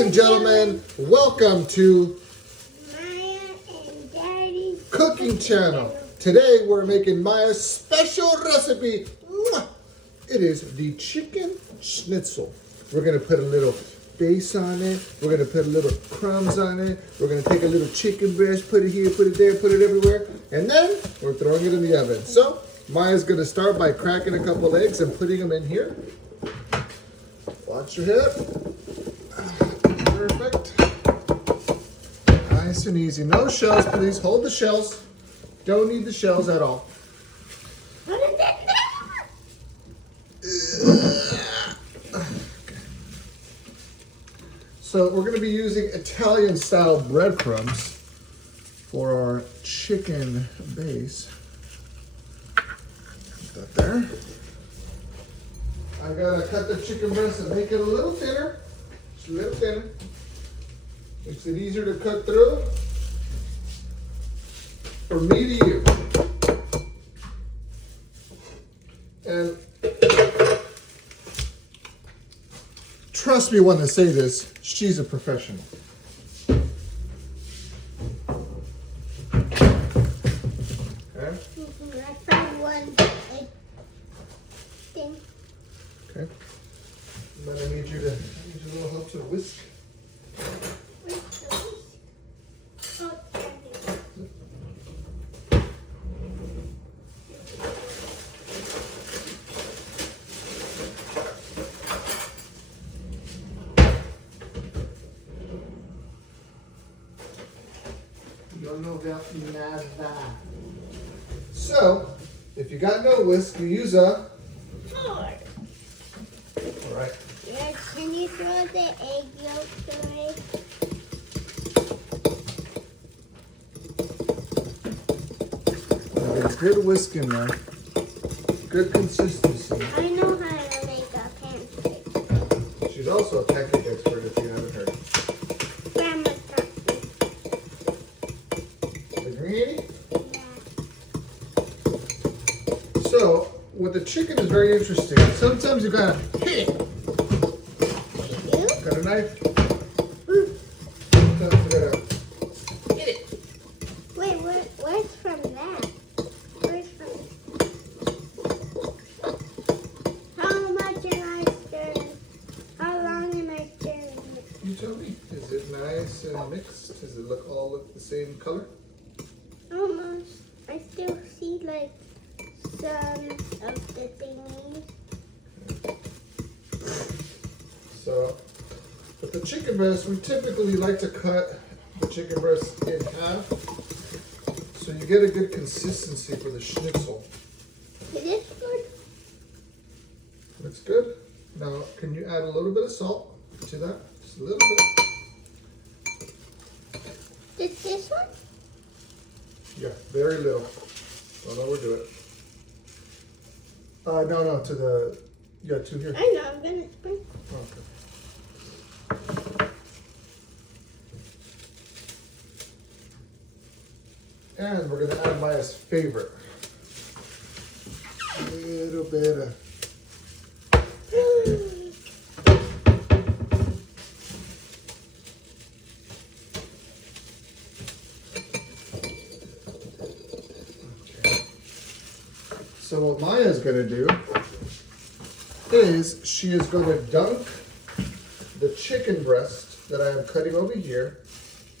and gentlemen, welcome to Mya and Daddy Cooking Channel. Today we're making Maya's special recipe. Mwah! It is the chicken schnitzel. We're gonna put a little base on it. We're gonna put a little crumbs on it. We're gonna take a little chicken breast, put it here, put it there, put it everywhere, and then we're throwing it in the oven. So Maya's gonna start by cracking a couple eggs and putting them in here. Watch your head. Perfect. Nice and easy. No shells, please. Hold the shells. Don't need the shells at all. So we're going to be using Italian-style breadcrumbs for our chicken base. Put that there. I gotta cut the chicken breast and make it a little thinner. Just a little thinner. Makes it easier to cut through. From me to you. And trust me when I say this, she's a professional. Okay. I found one thing. Okay. Then I need you to use a little help to whisk. Don't know about nada. So, if you got no whisk, you use a Fork. All right. Yes, can you throw the egg yolk away? Get a good whisk in there. Good consistency. I know how to make a pancake. She's also a pancake expert if you haven't heard. Grandma taught me. The greenie? Yeah. So, with the chicken is very interesting. Sometimes you gotta hit it. You? Got a knife? Sometimes you gotta hit it. Wait, where's from that? Where's from? How much am I stirring? How long am I stirring? You tell me. Is it nice and mixed? Does it all look the same color? Almost. I still see like some of the thingy. So, with the chicken breast, we typically like to cut the chicken breast in half so you get a good consistency for the schnitzel. It is good. Looks good. Now, can you add a little bit of salt to that? Just a little bit. Is this one? Yeah, very little. Don't overdo it. No, to the, to here. I know, I'm gonna sprinkle. Okay. And we're gonna add Maya's favorite. A little bit of So what Maya's gonna do is she is gonna dunk the chicken breast that I am cutting over here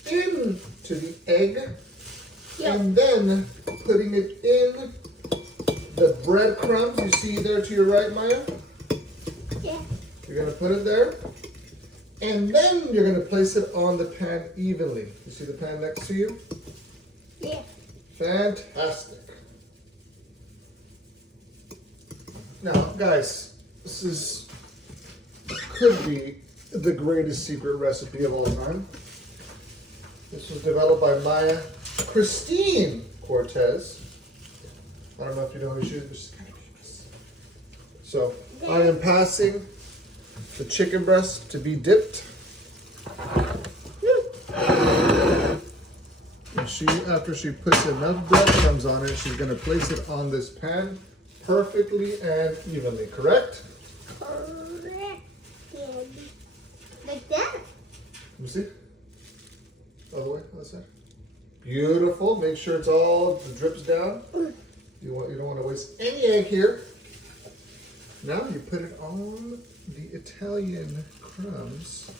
into the egg, and then putting it in the breadcrumbs you see there to your right, Maya. Yeah. You're gonna put it there, and then you're gonna place it on the pan evenly. You see the pan next to you? Yeah. Fantastic. Now, guys, this could be the greatest secret recipe of all time. This was developed by Maya Christine Cortez. I don't know if you know who she is, but she's kind of famous. So, I am passing the chicken breast to be dipped. And after she puts enough breadcrumbs on it, she's going to place it on this pan perfectly and evenly, correct? Correct. Like that? Let me see. All the way, other side. Beautiful. Make sure it's all the drips down. You don't want to waste any egg here. Now you put it on the Italian crumbs.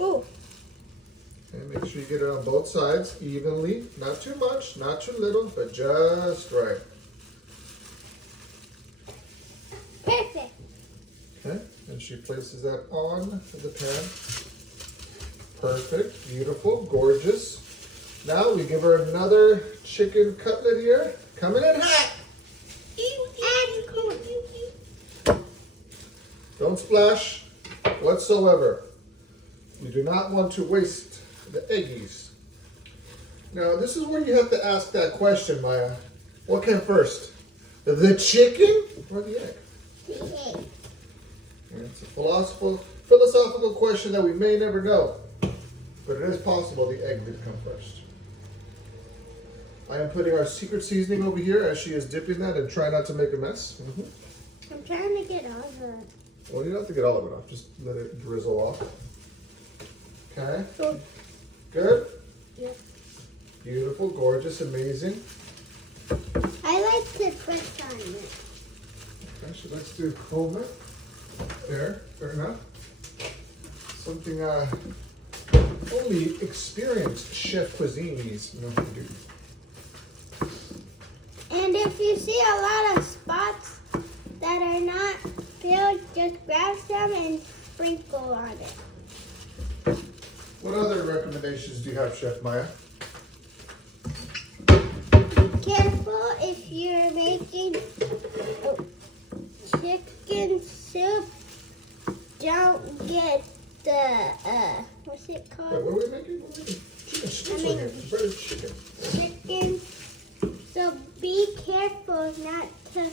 Ooh. And make sure you get it on both sides evenly. Not too much, not too little, but just right. Perfect. Okay, and she places that on the pan. Perfect, beautiful, gorgeous. Now we give her another chicken cutlet here. Coming in hot. Don't splash whatsoever. You do not want to waste the eggies. Now this is where you have to ask that question, Mya. What came first? The chicken or the egg? The egg. It's a philosophical question that we may never know. But it is possible the egg did come first. I am putting our secret seasoning over here as she is dipping that, and try not to make a mess. I'm trying to get all of it. Well, you don't have to get all of it off. Just let it drizzle off. Okay. Cool. Good? Yep. Beautiful, gorgeous, amazing. I like to put on it. Okay, she likes to comb it. There, fair enough. Something only experienced chef cuisines know how to do. And if you see a lot of spots that are not filled, just grab some and sprinkle on it. What other recommendations do you have, Chef Mya? Careful if you're making chicken soup. Don't get the what's it Wait, called? what are we making? Chicken schnitzel here. Breaded chicken. Chicken. So be careful not to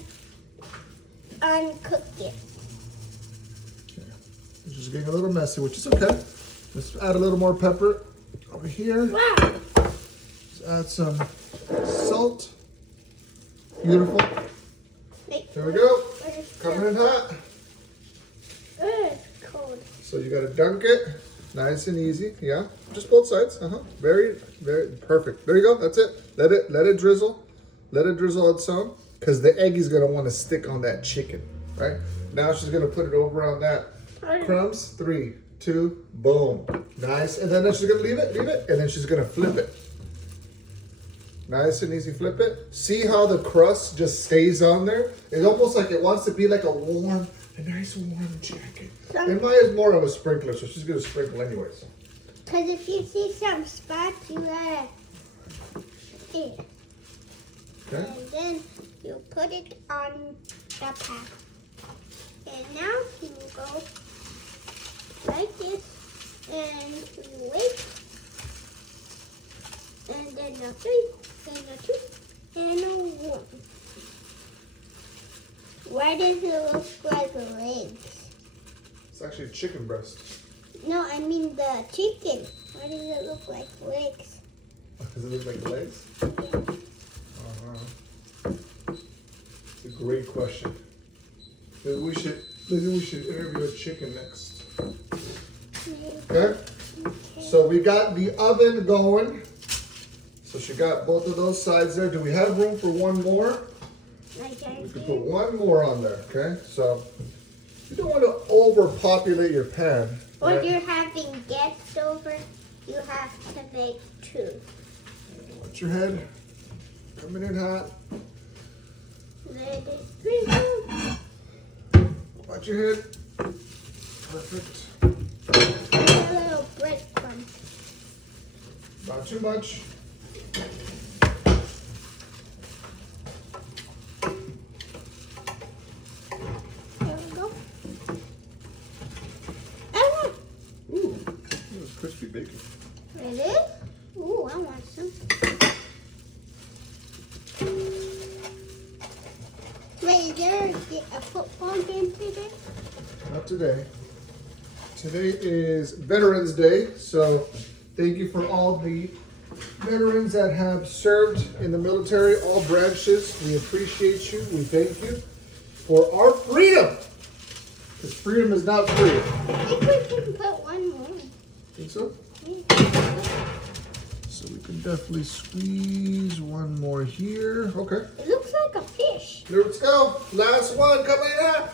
uncook it. It's just getting a little messy, which is okay. Let's add a little more pepper over here. Wow. Let's add some salt. Beautiful. Wait, There we go. what is Coming in hot. it's cold. So you gotta dunk it. Nice and easy. Yeah. Just both sides. Very, very perfect. There you go. That's it. Let it drizzle. Let it drizzle on its own. Because the egg is gonna want to stick on that chicken. Right? Now she's gonna put it over on that crumbs. 3, 2, boom. Nice. And then she's gonna leave it, and then she's gonna flip it. Nice and easy, flip it. See how the crust just stays on there? It's almost like it wants to be like a nice warm jacket. And Mya's more of a sprinkler, so she's gonna sprinkle anyways. Because if you see some spots, you gotta eat. Okay? And then you put it on the pan. And now you go like this, and you wait. And then a 3, then a 2, and a 1. Why does it look like legs? It's actually chicken breast. No, I mean the chicken. Why does it look like legs? Does it look like legs? Yeah. It's a great question. Maybe we should interview a chicken next. Okay? So we got the oven going. So she got both of those sides there. Do we have room for one more? We can put one more on there, okay? So you don't want to overpopulate your pan. When right? you're having guests over, you have to make 2. Watch your head. Coming in hot. Let it sprinkle. Watch your head. Perfect. A little breadcrumb. Not too much. There we go. Oh, Ooh, that was crispy bacon. really? Ooh, I want some. Wait, is there a football game today? Not today. Today is Veterans Day, so thank you for all the veterans that have served in the military, all branches. We appreciate you. We thank you for our freedom. Because freedom is not free. I think we can put one more. Think so? Yeah. So we can definitely squeeze one more here. Okay. It looks like a fish. Let's go. Last one coming out.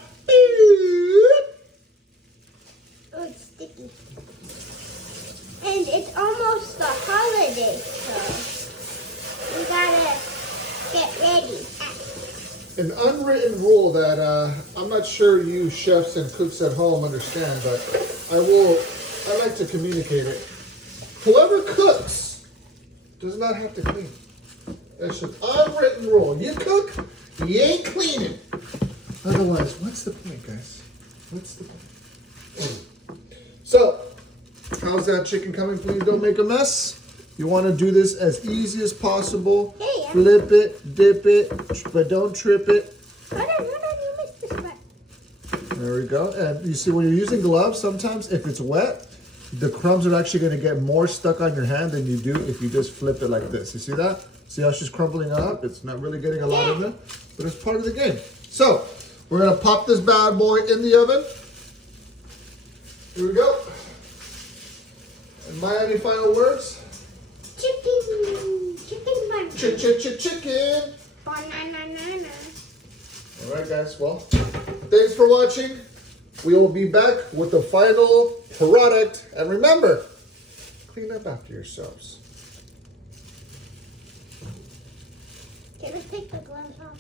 Oh, it's sticky. And it's almost the holiday, so we gotta get ready. An unwritten rule that I'm not sure you chefs and cooks at home understand, but I like to communicate it. Whoever cooks does not have to clean. That's an unwritten rule. You cook, you ain't cleaning. Otherwise, what's the point, guys? What's the point? So, how's that chicken coming? Please don't make a mess. You want to do this as easy as possible. Hey, Flip it, dip it, but don't trip it. Hold on, you missed this part. There we go. And you see, when you're using gloves, sometimes if it's wet, the crumbs are actually going to get more stuck on your hand than you do if you just flip it like this. You see that? See how she's crumbling up? It's not really getting a lot in there, but it's part of the game. So, we're going to pop this bad boy in the oven. Here we go. And Mya, any final words? Chicken Chicken. banana. All right, guys. Well, thanks for watching. We will be back with the final product. And remember, clean up after yourselves. Can I take the gloves off?